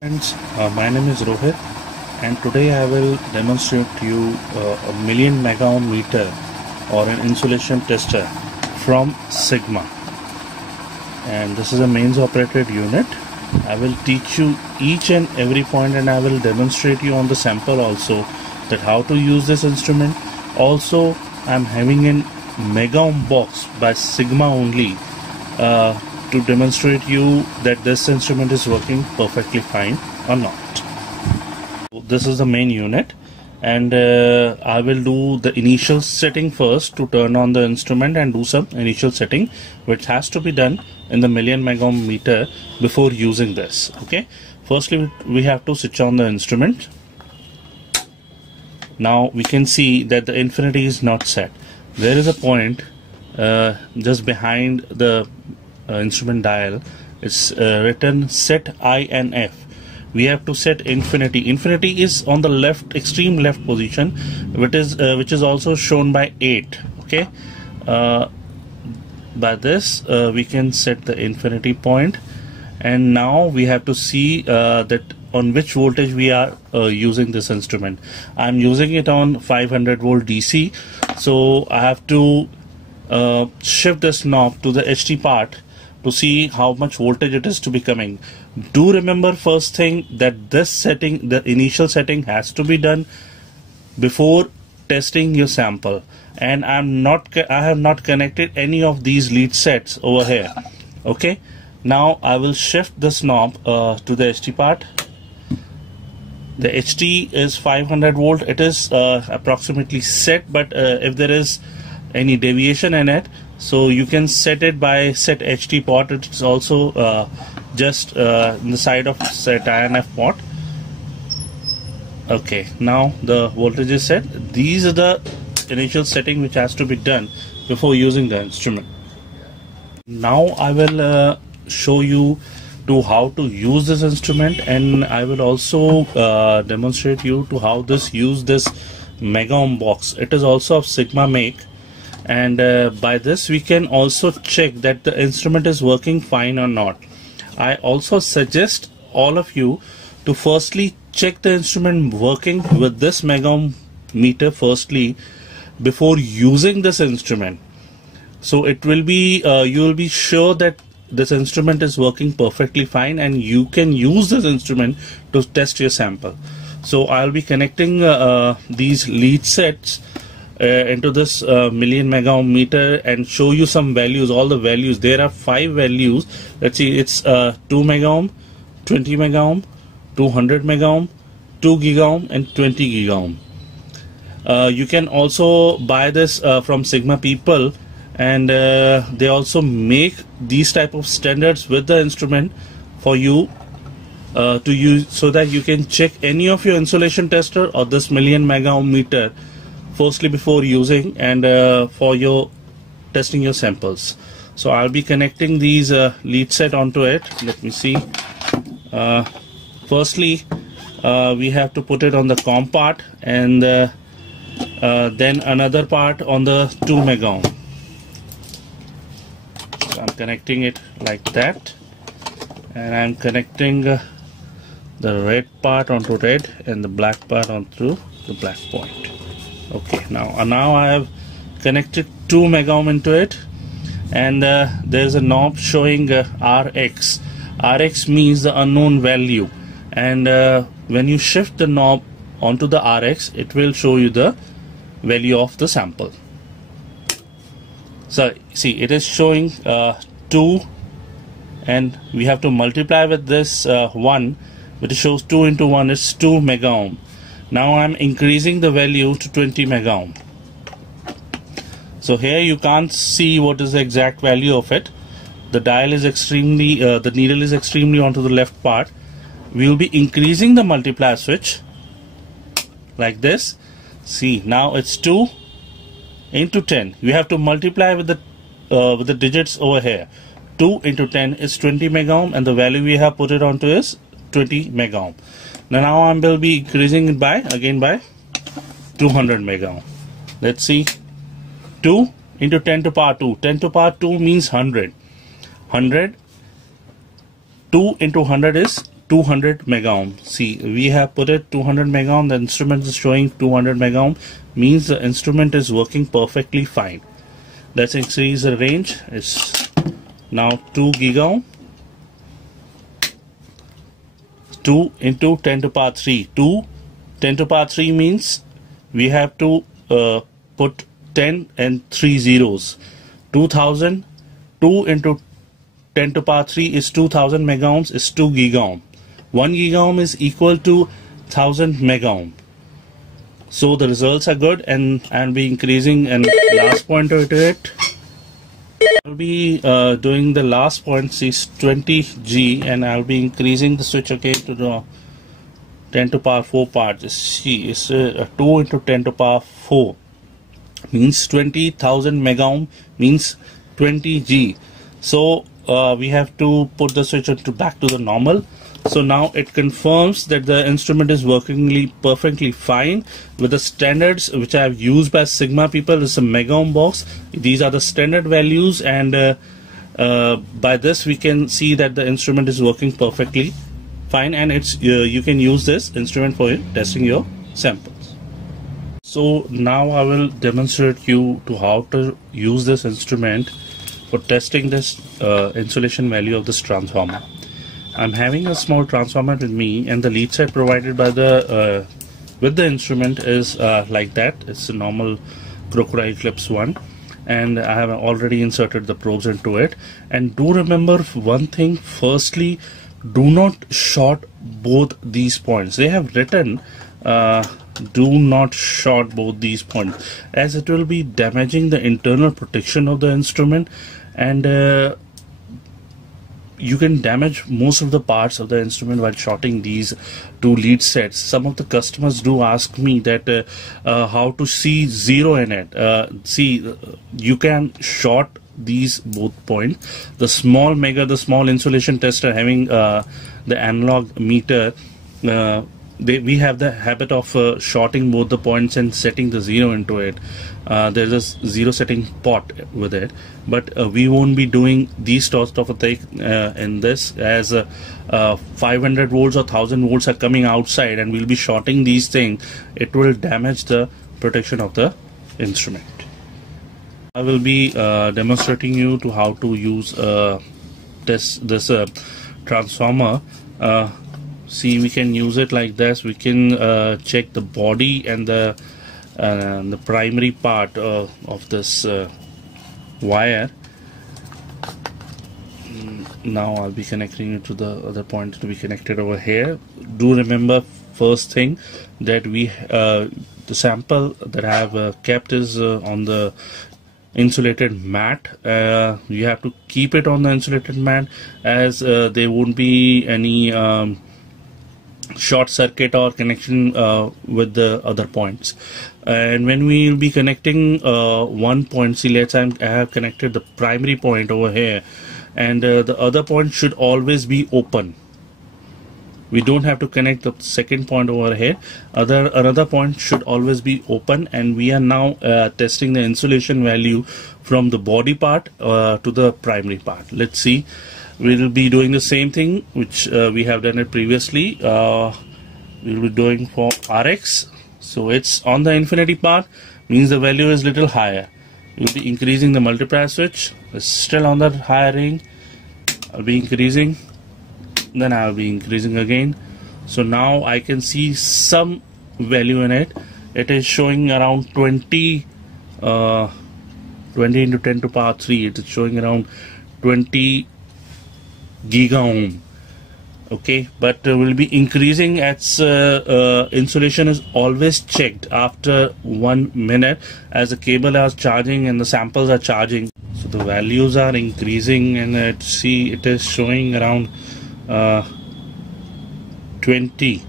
Friends, my name is Rohit, and today I will demonstrate to you a million mega ohm meter or an insulation tester from Sigma. And this is a mains operated unit. I will teach you each and every point, and I will demonstrate you on the sample also that how to use this instrument. Also, I am having a mega ohm box by Sigma only to demonstrate you that this instrument is working perfectly fine or not. This is the main unit, and I will do the initial setting first to turn on the instrument and do some initial setting which has to be done in the million mega ohm meter before using this. Okay, firstly we have to switch on the instrument. Now we can see that the infinity is not set. There is a point just behind the instrument dial. It's written set INF. We have to set infinity. Infinity is on the left, extreme left position, which is also shown by 8. Okay, by this we can set the infinity point, and now we have to see that on which voltage we are using this instrument. I'm using it on 500 volt DC, so I have to shift this knob to the HT part to see how much voltage it is to be coming. Do remember first thing that this setting, the initial setting, has to be done before testing your sample, and I have not connected any of these lead sets over here. Okay, now I will shift this knob to the HT part. The HT is 500 volt. It is approximately set, but if there is any deviation in it, so you can set it by set HT port. It's also just in the side of set INF port. Okay, now the voltage is set. These are the initial setting which has to be done before using the instrument. Now I will show you to how to use this instrument, and I will also demonstrate you to how use this mega ohm box. It is also of Sigma make, and by this we can also check that the instrument is working fine or not. I also suggest all of you to firstly check the instrument working with this mega ohm meter firstly before using this instrument. So it will be you will be sure that this instrument is working perfectly fine, and you can use this instrument to test your sample. So I'll be connecting these lead sets into this million mega ohm meter and show you some values, all the values. There are 5 values. Let's see, it's 2 mega ohm, 20 mega ohm, 200 mega ohm, 2 giga ohm, and 20 giga ohm. You can also buy this from Sigma people, and they also make these type of standards with the instrument for you to use, so that you can check any of your insulation tester or this million mega ohm meter firstly before using, and for your testing your samples. So I'll be connecting these lead set onto it. Let me see. Firstly we have to put it on the COM part, and then another part on the 2 mega ohm. So I'm connecting it like that, and I'm connecting the red part onto red and the black part onto the black point. Okay, now I have connected 2 mega ohm into it, and there's a knob showing RX. RX means the unknown value, and when you shift the knob onto the RX, it will show you the value of the sample. So see, it is showing 2, and we have to multiply with this 1, but it shows 2 into 1 is 2 mega ohm. Now I'm increasing the value to 20 mega ohm. So here you can't see what is the exact value of it. The dial is extremely, the needle is extremely onto the left part. We will be increasing the multiplier switch like this. See, now it's 2 into 10. We have to multiply with the digits over here. 2 into 10 is 20 mega ohm, and the value we have put it onto is 20 mega ohm. Now I will be increasing it by 200 mega ohm. Let's see. 2 into 10 to power 2. 10 to power 2 means 100. 100 2 into 100 is 200 mega ohm. See, we have put it 200 mega ohm. The instrument is showing 200 mega ohm, means the instrument is working perfectly fine. Let's increase the range. It's now 2 giga ohm. 2 into 10 to power 3. 2 10 to power 3 means we have to put 10 and 3 zeros. 2000. 2 into 10 to power 3 is 2000 mega ohms, is 2 giga ohm. 1 giga ohm is equal to 1000 mega ohm. So the results are good, and I'll be increasing, and last pointer to it, I'll be doing the last point, is 20G, and I'll be increasing the switch again to the 10 to power 4 part. See, it's 2 into 10 to power 4 means 20,000 mega ohm, means 20G. So we have to put the switch back to the normal. So now it confirms that the instrument is working perfectly fine with the standards which I have used by Sigma people. It's a mega ohm box. These are the standard values, and by this we can see that the instrument is working perfectly fine, and it's you can use this instrument for testing your samples. So now I will demonstrate you to how to use this instrument for testing this insulation value of this transformer. I'm having a small transformer with me, and the lead set provided by the with the instrument is like that. It's a normal Crocodile Eclipse 1, and I have already inserted the probes into it. And do remember one thing: firstly, do not short both these points. They have written do not short both these points, as it will be damaging the internal protection of the instrument, and you can damage most of the parts of the instrument while shorting these two lead sets. Some of the customers do ask me that how to see zero in it. See, you can short these both points. The small insulation tester having the analog meter, we have the habit of shorting both the points and setting the zero into it. There's a zero setting pot with it, but we won't be doing these sorts of a thing in this, as 500 volts or 1000 volts are coming outside, and we'll be shorting these things. It will damage the protection of the instrument. I will be demonstrating you to how to use this transformer. See, we can use it like this. We can check the body and the primary part of this wire. Now I'll be connecting it to the other point to be connected over here. Do remember, first thing, that we the sample that I have kept is on the insulated mat. You have to keep it on the insulated mat, as there won't be any short circuit or connection with the other points. And when we will be connecting one point, see, let's I have connected the primary point over here, and the other point should always be open. We don't have to connect the second point over here. Another point should always be open, and we are now testing the insulation value from the body part to the primary part. Let's see. We will be doing the same thing which we have done it previously. We will be doing for RX. So it's on the infinity part, means the value is little higher. We will be increasing the multiplier switch. It's still on the higher range. I'll be increasing, then I'll be increasing again. So now I can see some value in it. It is showing around 20 into 10 to power 3. It is showing around 20 giga ohm. Okay, but we'll be increasing as insulation is always checked after 1 minute, as the cable is charging and the samples are charging. So the values are increasing, and see, it is showing around 20.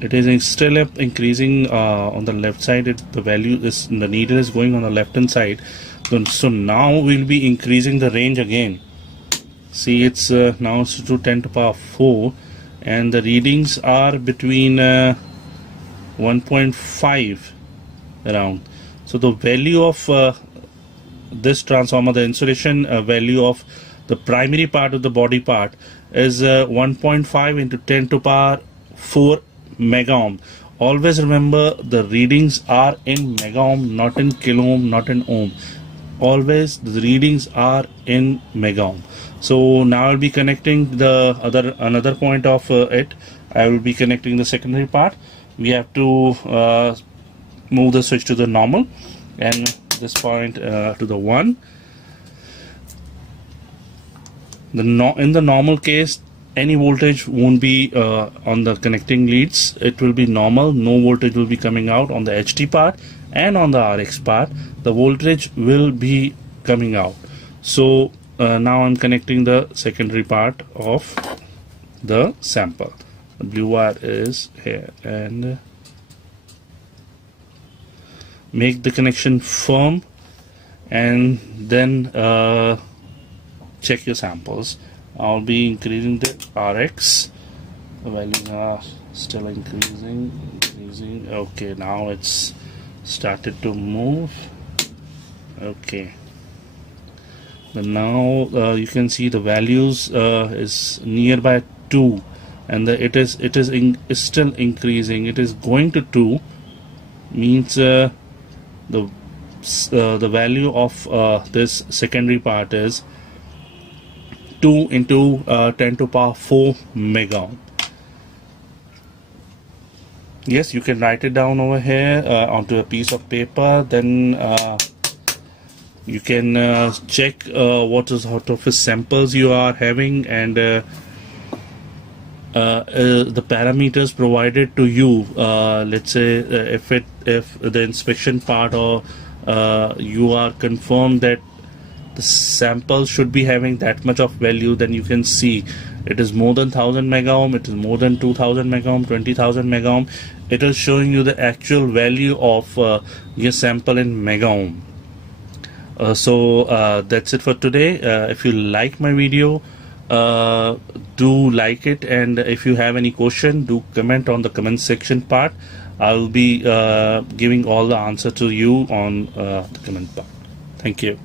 It is still increasing on the left side. The value is, the needle is going on the left hand side. So now we'll be increasing the range again. See, it's now to 10 to power 4, and the readings are between 1.5 around. So the value of this transformer, the insulation value of the primary part of the body part, is 1.5 into 10 to power 4 mega ohm. Always remember the readings are in mega ohm, not in kilo ohm, not in ohm. Always the readings are in mega ohm. So now I'll be connecting the another point of it. I will be connecting the secondary part. We have to move the switch to the normal and this point to the 1. In the normal case, any voltage won't be on the connecting leads. It will be normal. No voltage will be coming out on the HT part, and on the RX part the voltage will be coming out. So now I'm connecting the secondary part of the sample. The blue wire is here, and make the connection firm, and then check your samples. I'll be increasing the RX. The values are still increasing. Okay, now it's started to move. Okay, but now you can see the values is nearby 2, and it is still increasing. It is going to 2, means the value of this secondary part is 2 into 10 to power 4 mega ohm. Yes, you can write it down over here onto a piece of paper. Then you can check what sort of samples you are having, and the parameters provided to you. Let's say if the inspection part, or you are confirmed that the sample should be having that much of value, then you can see it is more than 1000 mega ohm, it is more than 2000 mega ohm, 20,000 mega ohm. It is showing you the actual value of your sample in mega ohm. So that's it for today. If you like my video, do like it, and if you have any question, do comment on the comment section part. I'll be giving all the answer to you on the comment part. Thank you.